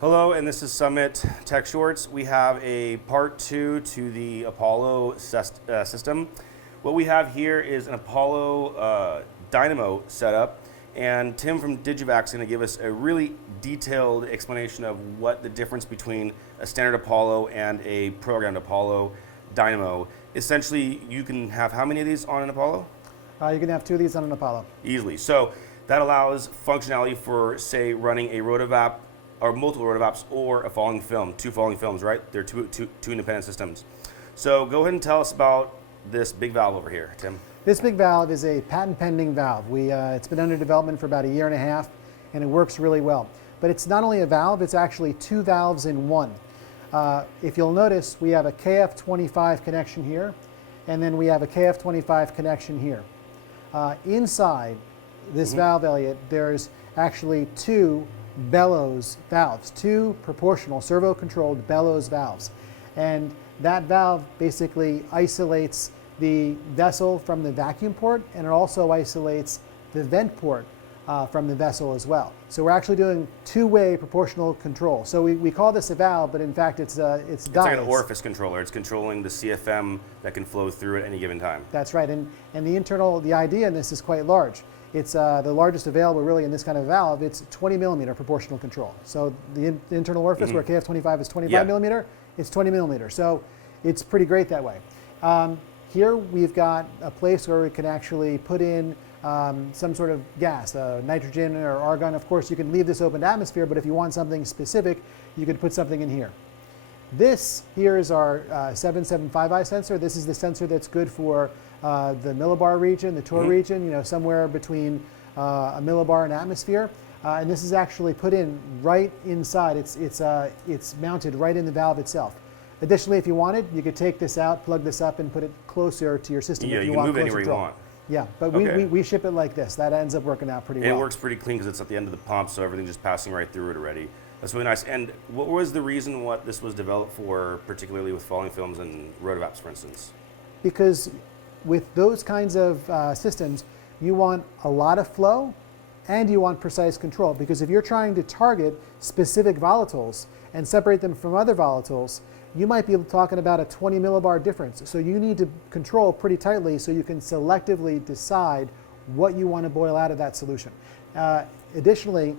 Hello, and this is Summit Tech Shorts. We have a part 2 to the Apollo system. What we have here is an Apollo Dynamo setup, and Tim from Digivac is going to give us a really detailed explanation of what the difference between a standard Apollo and a programmed Apollo Dynamo. Essentially, you can have how many of these on an Apollo? You can have 2 of these on an Apollo. Easily. So that allows functionality for, say, running a rotovap or multiple rotovaps or a falling film, 2 falling films, right? They're two independent systems. So go ahead and tell us about this big valve over here, Tim. This big valve is a patent-pending valve. It's been under development for about 1.5 years, and it works really well. But it's not only a valve, it's actually 2 valves in one. If you'll notice, we have a KF25 connection here, and then we have a KF25 connection here. Inside this valve, Elliot, there's actually 2 bellows valves, 2 proportional servo-controlled bellows valves. And that valve basically isolates the vessel from the vacuum port, and it also isolates the vent port from the vessel as well. So we're actually doing 2-way proportional control. So we call this a valve, but in fact it's guides. It's like an orifice controller. It's controlling the CFM that can flow through at any given time. That's right, and the idea in this is quite large. It's the largest available really in this kind of valve. It's 20 millimeter proportional control. So the internal orifice where KF25 is 25 millimeter, it's 20 millimeter. So it's pretty great that way. Here we've got a place where we can actually put in some sort of gas, nitrogen or argon. Of course, you can leave this open to atmosphere, but if you want something specific, you could put something in here. This here is our 775i sensor. This is the sensor that's good for the millibar region, the torr region, you know, somewhere between a millibar and atmosphere. And this is actually put in right inside. It's mounted right in the valve itself. Additionally, if you wanted, you could take this out, plug this up, and put it closer to your system. Yeah, if you can move it anywhere you want. Yeah, but we ship it like this. That ends up working out pretty well. It works pretty clean because it's at the end of the pump, so everything's just passing right through it already. That's really nice. And what was the reason what this was developed for, particularly with falling films and rotovaps, for instance? Because with those kinds of systems, you want a lot of flow and you want precise control. Because if you're trying to target specific volatiles and separate them from other volatiles, you might be talking about a 20 millibar difference. So you need to control pretty tightly so you can selectively decide what you want to boil out of that solution. Additionally,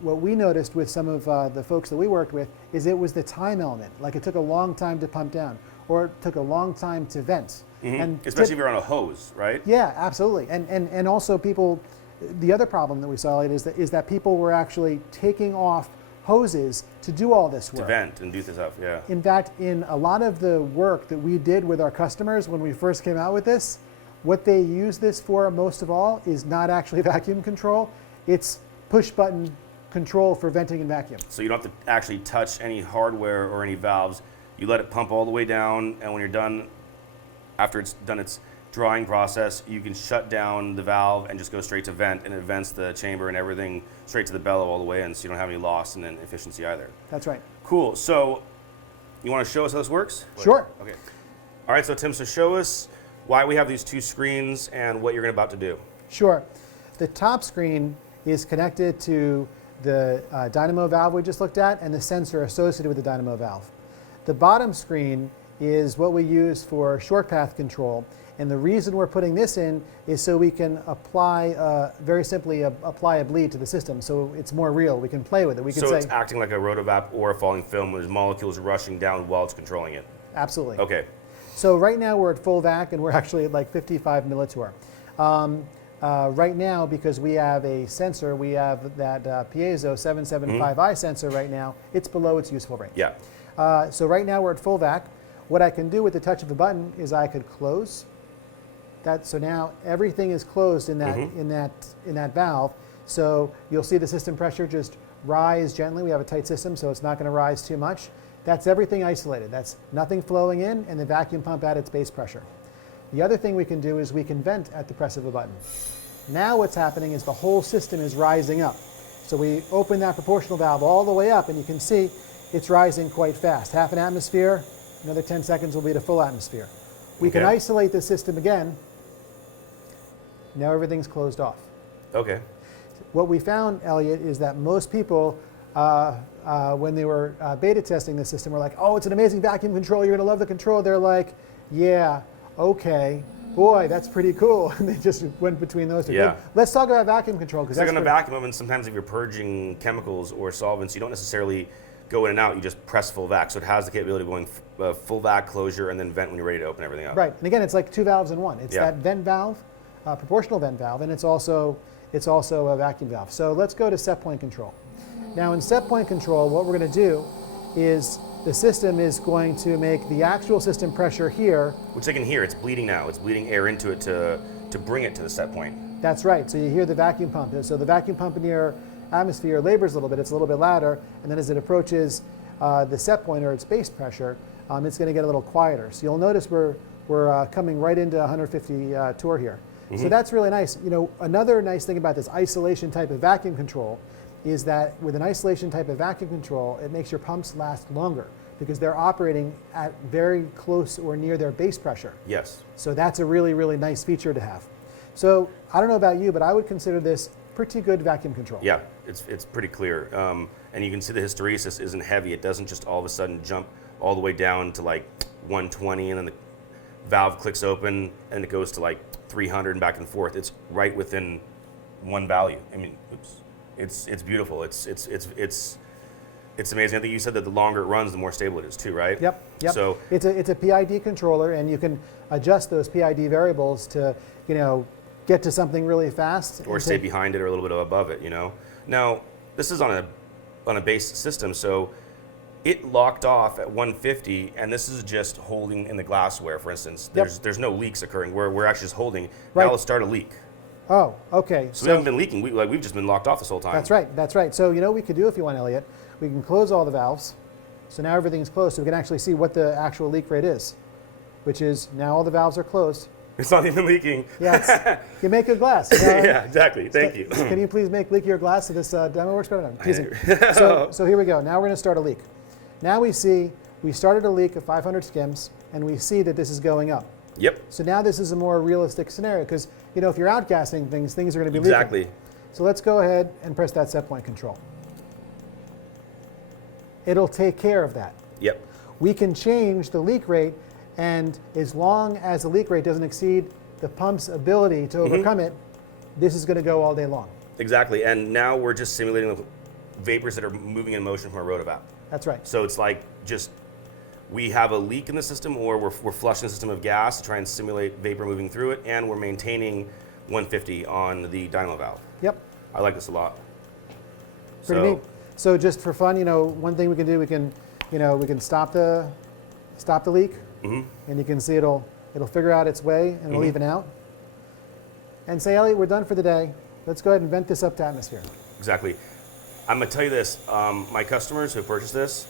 what we noticed with some of the folks that we worked with is it was the time element. Like it took a long time to pump down, or it took a long time to vent. And especially if you're on a hose, right? Yeah, absolutely. And also people, the other problem that we saw is that people were actually taking off hoses to do all this work. To vent and do this stuff, yeah. In fact, in a lot of the work that we did with our customers when we first came out with this, what they use this for most of all is not actually vacuum control. It's push button control for venting and vacuum. So you don't have to actually touch any hardware or any valves. You let it pump all the way down, and when you're done, after it's done its drying process, you can shut down the valve and just go straight to vent, and it vents the chamber and everything straight to the bellow all the way in, so you don't have any loss in efficiency either. That's right. Cool. So you want to show us how this works? Sure. Okay. All right, so Tim, so show us why we have these 2 screens and what you're about to do. Sure. The top screen is connected to the Dynamo Valve we just looked at and the sensor associated with the Dynamo Valve. The bottom screen is what we use for short path control. And the reason we're putting this in is so we can apply, very simply, apply a bleed to the system. So it's more real. We can play with it. We can so it's acting like a rotovap or a falling film where there's molecules rushing down while it's controlling it. Absolutely. Okay. So right now we're at full vac and we're actually at like 55 millitorr. Right now, because we have a sensor, we have that piezo 775i sensor right now, it's below its useful range. Yeah. So right now we're at full vac. What I can do with the touch of a button is I could close that. So now everything is closed in that in that valve. So you'll see the system pressure just rise gently. We have a tight system, so it's not going to rise too much. That's everything isolated. That's nothing flowing in, and the vacuum pump at its base pressure. The other thing we can do is we can vent at the press of a button. Now what's happening is the whole system is rising up. So we open that proportional valve all the way up, and you can see it's rising quite fast. Half an atmosphere, another 10 seconds will be to full atmosphere. We can isolate the system again. Now everything's closed off. Okay. What we found, Elliot, is that most people when they were beta testing the system, were like, oh, it's an amazing vacuum control. You're going to love the control. They're like, yeah, okay. Boy, that's pretty cool. And they just went between those two. Yeah. Let's talk about vacuum control. It's like on a vacuum oven, sometimes if you're purging chemicals or solvents, you don't necessarily go in and out, you just press full vac. So it has the capability of going full vac closure and then vent when you're ready to open everything up. Right, and again, it's like 2 valves in one. It's that vent valve, proportional vent valve, and it's also a vacuum valve. So let's go to set point control. Now in set point control, what we're going to do is the system is going to make the actual system pressure here. Which they can hear, it's bleeding now. It's bleeding air into it to bring it to the set point. That's right, so you hear the vacuum pump. So the vacuum pump in your atmosphere labors a little bit, it's a little bit louder, and then as it approaches the set point or its base pressure, it's going to get a little quieter. So you'll notice we're coming right into 150 torr here. Mm-hmm. So that's really nice. You know, another nice thing about this isolation type of vacuum control is that with an isolation type of vacuum control, it makes your pumps last longer because they're operating at very close or near their base pressure. Yes. So that's a really, really nice feature to have. So I don't know about you, but I would consider this pretty good vacuum control. Yeah, it's pretty clear. And you can see the hysteresis isn't heavy. It doesn't just all of a sudden jump all the way down to like 120 and then the valve clicks open and it goes to like 300 and back and forth. It's right within one value. I mean, oops. It's beautiful. It's amazing. I think you said that the longer it runs, the more stable it is too, right? Yep. So it's a PID controller, and you can adjust those PID variables to, get to something really fast. Or stay behind it or a little bit above it, Now, this is on a base system, so it locked off at 150, and this is just holding in the glassware, for instance. There's no leaks occurring. We're actually just holding. Right. Now let's start a leak. Oh, okay. So we haven't been leaking. We've just been locked off this whole time. That's right. So what we could do if you want, Elliot, we can close all the valves. So now everything's closed, so we can actually see what the actual leak rate is, which is now all the valves are closed. It's not even leaking. Yeah, you make good glass. Yeah, exactly. Thank you. Can you please make leakier glass so this demo works better? I'm teasing. So here we go. Now we're going to start a leak. Now we started a leak of 500 skims, and we see that this is going up. Yep. So now this is a more realistic scenario because, if you're outgassing things are going to be leaking. Exactly. So let's go ahead and press that set point control. It'll take care of that. Yep. We can change the leak rate, and as long as the leak rate doesn't exceed the pump's ability to overcome it, this is going to go all day long. Exactly. And now we're just simulating the vapors that are moving in motion from a rotovap. That's right. So it's like we have a leak in the system, or we're flushing the system of gas to try and simulate vapor moving through it, and we're maintaining 150 on the Dynamo Valve. Yep. I like this a lot. Pretty neat. So just for fun, one thing we can do, we can stop the leak, and you can see it'll figure out its way and it'll even out. And say, Elliot, we're done for the day. Let's go ahead and vent this up to atmosphere. Exactly. I'm gonna tell you this: my customers who purchase this,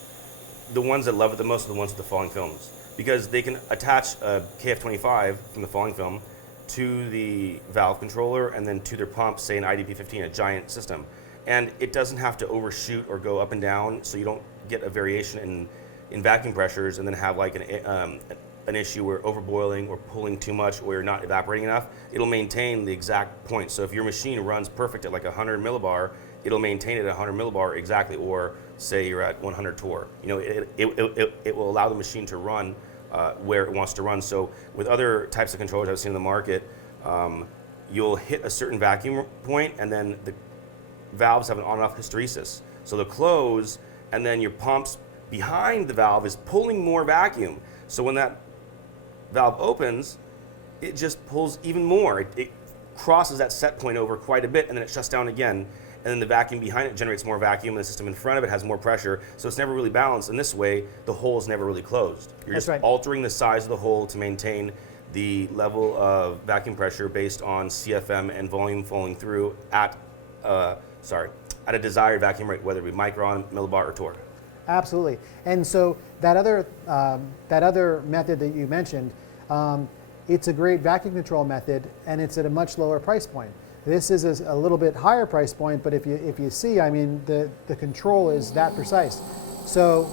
the ones that love it the most are the ones with the falling films, because they can attach a KF25 from the falling film to the valve controller and then to their pump, say an IDP15, a giant system. And it doesn't have to overshoot or go up and down, so you don't get a variation in vacuum pressures and then have like an issue where overboiling or pulling too much or you're not evaporating enough. It'll maintain the exact point. So if your machine runs perfect at like 100 millibar, it'll maintain it at 100 millibar exactly, or say you're at 100 torr. It will allow the machine to run where it wants to run. So with other types of controllers I've seen in the market, you'll hit a certain vacuum point and then the valves have an on and off hysteresis. So they'll close and then your pumps behind the valve is pulling more vacuum. So when that valve opens, it just pulls even more. It crosses that set point over quite a bit and then it shuts down again. And then the vacuum behind it generates more vacuum, and the system in front of it has more pressure, so it's never really balanced. And this way, the hole is never really closed. You're just altering the size of the hole to maintain the level of vacuum pressure based on CFM and volume flowing through at a desired vacuum rate, whether it be micron, millibar, or torr. Absolutely. And so that other method that you mentioned, it's a great vacuum control method, and it's at a much lower price point. This is a little bit higher price point, but if you see, I mean, the control is that precise. So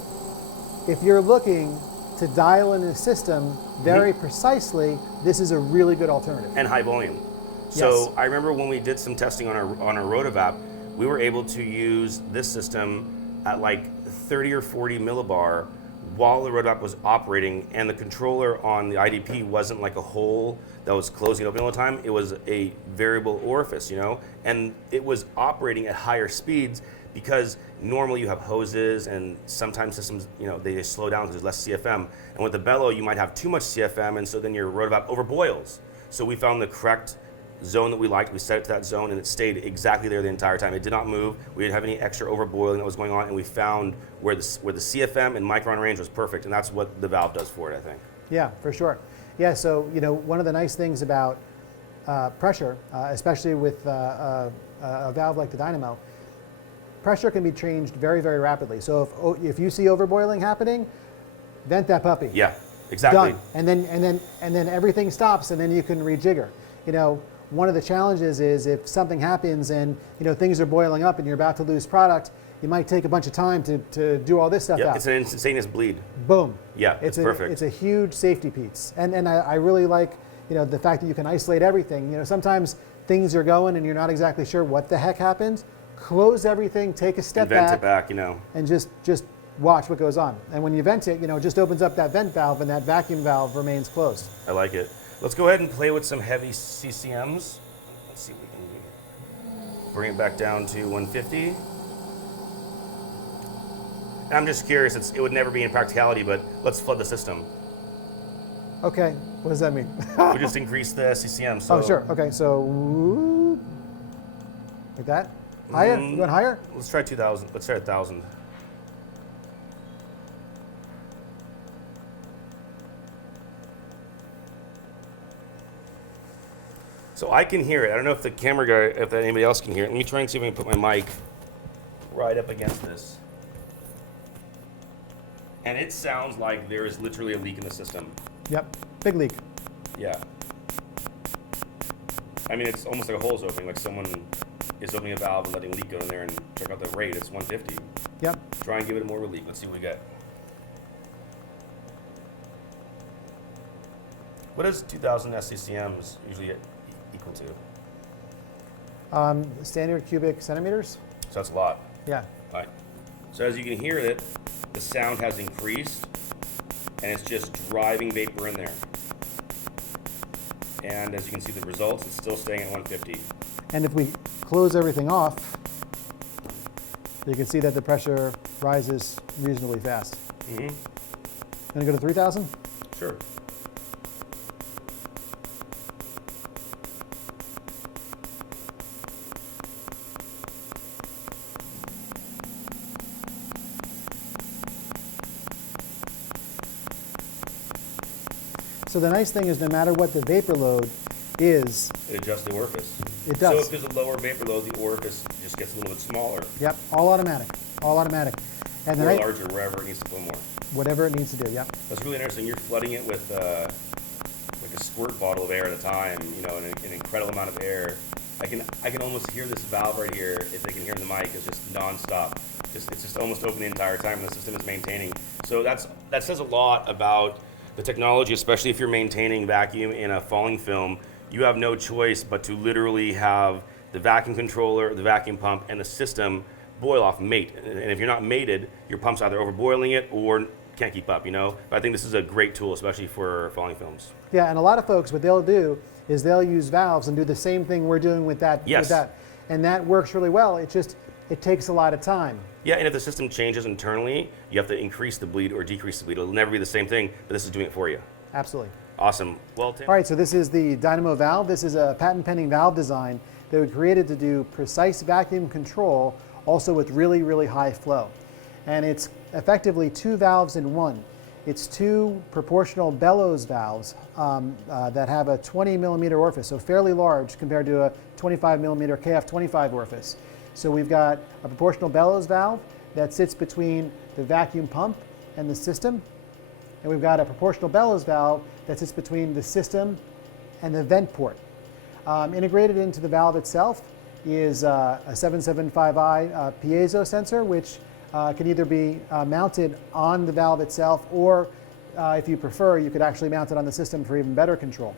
if you're looking to dial in a system very precisely, this is a really good alternative. And high volume. So yes. I remember when we did some testing on our rotovap, we were able to use this system at like 30 or 40 millibar while the roadmap was operating, and the controller on the IDP wasn't like a hole that was closing open all the time. It was a variable orifice, you know, and it was operating at higher speeds because normally you have hoses, and sometimes systems, you know, they just slow down because there's less CFM. And with the bellow, you might have too much CFM, and so then your rotovap overboils. So we found the correct zone that we liked. We set it to that zone, and it stayed exactly there the entire time. It did not move. We didn't have any extra overboiling that was going on, and we found where the CFM and micron range was perfect, and that's what the valve does for it, I think. Yeah, for sure. Yeah, so you know, one of the nice things about pressure, especially with a valve like the Dynamo, pressure can be changed very, very rapidly. So if you see overboiling happening, vent that puppy. Yeah, exactly. Done. And then everything stops, and then you can rejigger. You know, one of the challenges is if something happens and you know things are boiling up and you're about to lose product, you might take a bunch of time to do all this stuff out. It's an instantaneous bleed. Boom. Yeah, it's perfect. It's a huge safety piece, and I really like, you know, the fact that you can isolate everything. You know, sometimes things are going and you're not exactly sure what the heck happened. Close everything, take a step back. Vent it back, you know. And just watch what goes on. And when you vent it, you know, it just opens up that vent valve, and that vacuum valve remains closed. I like it. Let's go ahead and play with some heavy CCMs. Let's see if we can bring it back down to 150. And I'm just curious, it would never be in practicality, but let's flood the system. Okay, what does that mean? We just increase the CCM. So. Oh, sure. Okay, so whoop, like that. Higher? You going higher? Let's try 2,000. Let's try 1,000. So I can hear it. I don't know if the camera guy, if anybody else can hear it. Let me try and see if I can put my mic right up against this. And it sounds like there is literally a leak in the system. Yep, big leak. Yeah. I mean, it's almost like a hole's opening, like someone is opening a valve and letting a leak go in there, and check out the rate, it's 150. Yep. Try and give it more relief. Let's see what we get. What does 2,000 SCCMs usually get equal to? Standard cubic centimeters. So that's a lot. Yeah. All right. So as you can hear it, the sound has increased, and it's just driving vapor in there. And as you can see the results, it's still staying at 150. And if we close everything off, you can see that the pressure rises reasonably fast. Mm-hmm. Gonna go to 3,000? Sure. So the nice thing is no matter what the vapor load is, it adjusts the orifice. It does. So if there's a lower vapor load, the orifice just gets a little bit smaller. Yep, all automatic, all automatic. And or larger, wherever it needs to flow more. Whatever it needs to do, yep. That's really interesting. You're flooding it with like a squirt bottle of air at a time, you know, an incredible amount of air. I can almost hear this valve right here, if they can hear in the mic, is just nonstop. It's just almost open the entire time, and the system is maintaining. So that says a lot about the technology, especially if you're maintaining vacuum in a falling film. You have no choice but to literally have the vacuum controller, the vacuum pump, and the system boil off mate. And if you're not mated, your pump's either overboiling it or can't keep up, you know? But I think this is a great tool, especially for falling films. Yeah, and a lot of folks, what they'll do is they'll use valves and do the same thing we're doing with that. Yes. With that. And that works really well. It takes a lot of time. Yeah, and if the system changes internally, you have to increase the bleed or decrease the bleed. It'll never be the same thing, but this is doing it for you. Absolutely. Awesome. Well, Tim. All right, so this is the Dynamo Valve. This is a patent-pending valve design that we created to do precise vacuum control, also with really, really high flow. And it's effectively two valves in one. It's two proportional bellows valves that have a 20 millimeter orifice, so fairly large compared to a 25 millimeter KF25 orifice. So we've got a proportional bellows valve that sits between the vacuum pump and the system. And we've got a proportional bellows valve that sits between the system and the vent port. Integrated into the valve itself is a 775i piezo sensor, which can either be mounted on the valve itself, or if you prefer, you could actually mount it on the system for even better control.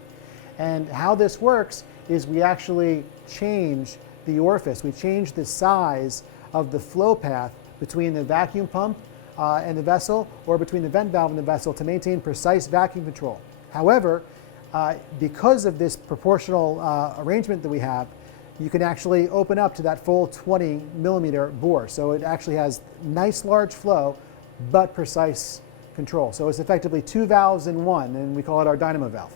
And how this works is we actually change the orifice. We change the size of the flow path between the vacuum pump and the vessel, or between the vent valve and the vessel to maintain precise vacuum control. However, because of this proportional arrangement that we have, you can actually open up to that full 20 millimeter bore. So it actually has nice large flow, but precise control. So it's effectively 2 valves in one, and we call it our Dynamo Valve.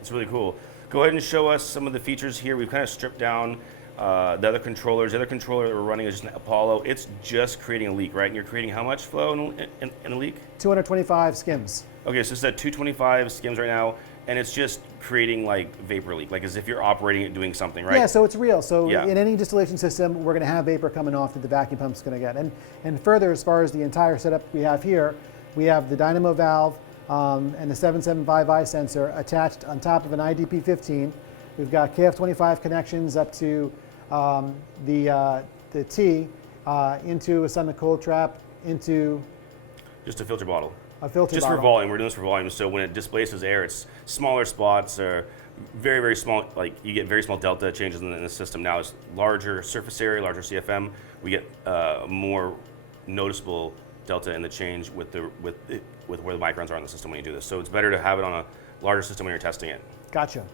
It's really cool. Go ahead and show us some of the features here. We've kind of stripped down the other controllers. The other controller that we're running is just an Apollo. It's just creating a leak, right? And you're creating how much flow in a leak? 225 skims. Okay, so it's at 225 skims right now, and it's just creating like vapor leak, like as if you're operating it doing something, right? Yeah, so it's real. So Yeah. in any distillation system, we're going to have vapor coming off that the vacuum pump's going to get. And further, as far as the entire setup we have here, we have the Dynamo Valve and the 775i sensor attached on top of an IDP15. We've got KF25 connections up to the T into a Summit cold trap, into Just a filter bottle. a filter Just bottle. for volume. We're doing this for volume. So when it displaces air, it's smaller spots or very, very small. Like you get very small delta changes in the system. Now it's larger surface area, larger CFM. We get more noticeable delta in the change with where the microns are on the system when you do this. So it's better to have it on a larger system when you're testing it. Gotcha.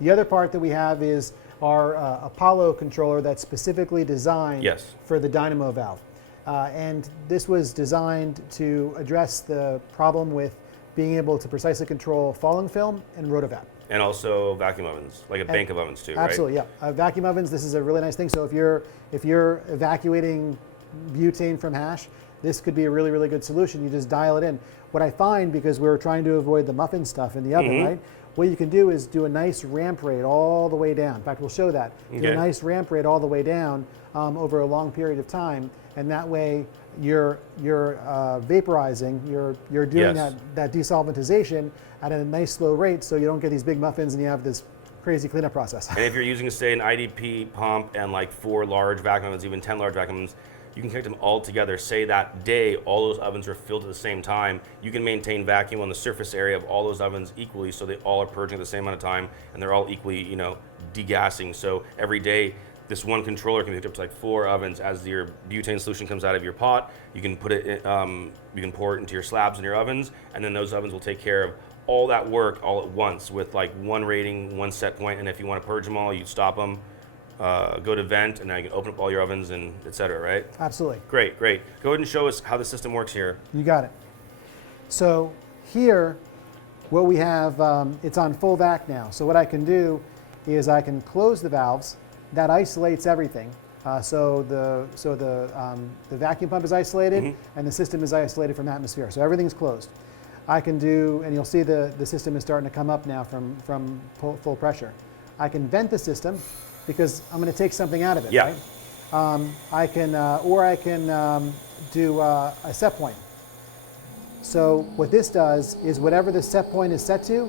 The other part that we have is our Apollo controller that's specifically designed Yes. for the Dynamo Valve. And this was designed to address the problem with being able to precisely control falling film and rotovap. And also vacuum ovens, like a bank of ovens too, right? Absolutely, yeah. Vacuum ovens, this is a really nice thing. So if you're evacuating butane from hash, this could be a really, really good solution. You just dial it in. What I find, because we're trying to avoid the muffin stuff in the oven, right? What you can do is do a nice ramp rate all the way down. In fact, we'll show that. Do a Okay. nice ramp rate all the way down over a long period of time, and that way you're vaporizing, you're doing Yes. that desolventization at a nice slow rate, so you don't get these big muffins and you have this crazy cleanup process. And if you're using, say, an IDP pump and like 4 large vacuum ovens, even 10 large vacuum ovens, you can connect them all together. Say that day all those ovens are filled at the same time. You can maintain vacuum on the surface area of all those ovens equally, so they all are purging at the same amount of time, and they're all equally, degassing. So every day, this one controller can be hooked up to like 4 ovens. As your butane solution comes out of your pot, you can put it, you can pour it into your slabs in your ovens, and then those ovens will take care of all that work all at once with like one rating, one set point. And if you want to purge them all, you stop them. Go to vent, and now you can open up all your ovens and et cetera, right? Absolutely. Great, great. Go ahead and show us how the system works here. You got it. So here, what we have, it's on full vac now. So what I can do is I can close the valves. That isolates everything. So the vacuum pump is isolated, and the system is isolated from atmosphere. So everything's closed. I can do, and you'll see the system is starting to come up now from full pressure. I can vent the system because I'm going to take something out of it, Yeah. right? I can do a set point. So what this does is whatever the set point is set to,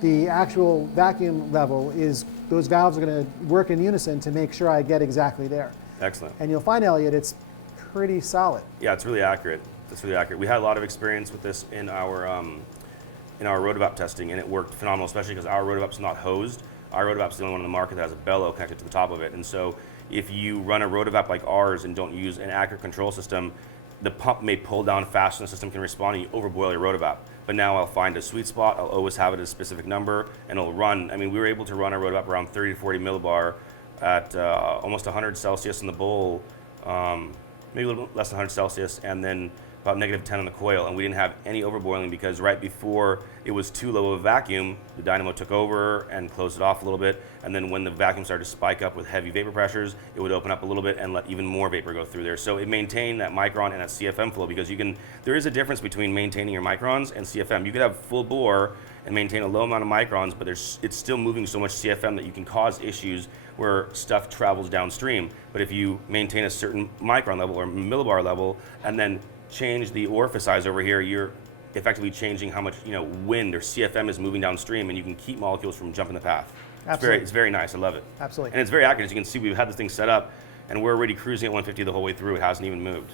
the actual vacuum level is, those valves are going to work in unison to make sure I get exactly there. Excellent. And you'll find, Elliot, it's pretty solid. Yeah, it's really accurate. It's really accurate. We had a lot of experience with this in our rotovap testing, and it worked phenomenal, especially because our rotovap's not hosed. Our rotovap's the only one on the market that has a bellow connected to the top of it. And so if you run a rotovap like ours and don't use an accurate control system, the pump may pull down faster than the system can respond, and you overboil your rotovap. But now I'll find a sweet spot. I'll always have it at a specific number, and it'll run. I mean, we were able to run our rotovap around 30 to 40 millibar at almost 100 Celsius in the bowl, maybe a little bit less than 100 Celsius, and then about -10 on the coil, and we didn't have any overboiling because right before it was too low of a vacuum, the dynamo took over and closed it off a little bit, and then when the vacuum started to spike up with heavy vapor pressures, it would open up a little bit and let even more vapor go through there. So it maintained that micron and that CFM flow, because there is a difference between maintaining your microns and CFM. You could have full bore and maintain a low amount of microns, but it's still moving so much CFM that you can cause issues where stuff travels downstream. But if you maintain a certain micron level or millibar level and then change the orifice size over here, you're effectively changing how much wind or CFM is moving downstream, and you can keep molecules from jumping the path. Absolutely. It's very nice. I love it. Absolutely. And it's very accurate. As you can see, we've had this thing set up, and we're already cruising at 150 the whole way through. It hasn't even moved.